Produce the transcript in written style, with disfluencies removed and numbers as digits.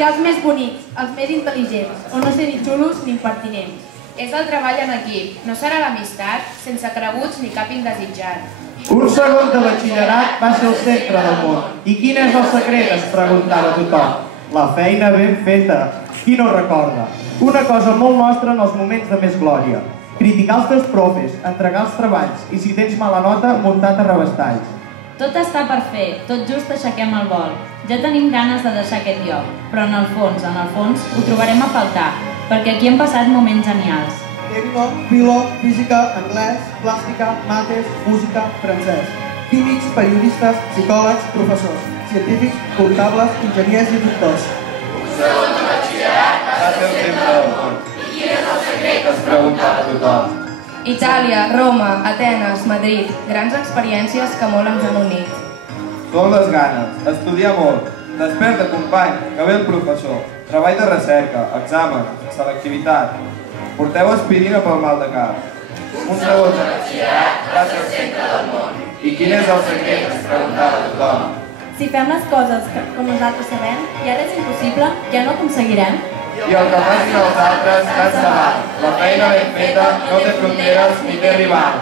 Si els més bonics, els més intel·ligents, o no ser ni xulos ni impertinents. És el treball en equip, no serà l'amistat, sense creguts ni cap indesitjat. Un segon de batxillerat va ser el centre del món. I quin és el secret? Es preguntava tothom. La feina ben feta. Qui no recorda? Una cosa molt nostra en els moments de més glòria. Criticar els teus profes, entregar els treballs i si tens mala nota, muntar-te rabastalls. Tot està per fer, tot just aixequem el vol. Ja tenim ganes de deixar aquest lloc, però en el fons, ho trobarem a faltar, perquè aquí hem passat moments genials. Tecno, biolog, física, anglès, plàstica, mates, música, francès. Químics, periodistes, psicòlegs, professors, científics, comptables, enginyers i doctors. Un segon de batxillerat va ser el centre del món. I quin és el secret que es preguntava tothom? Itàlia, Roma, Atenes, Madrid, grans experiències que molt ens han unit. Són les ganes, estudiar molt, desperta company, que ve el professor, treball de recerca, examen, selectivitat. Porteu aspirina pel mal de cap. Un segon de batxillerat va ser el centre del món. I quin és el secret que es preguntava tothom? Si fem les coses com nosaltres sabem i ara és impossible, ja no aconseguirem. I el que facin els altres, tant se val. La feina ben feta no té fronteres ni té rival.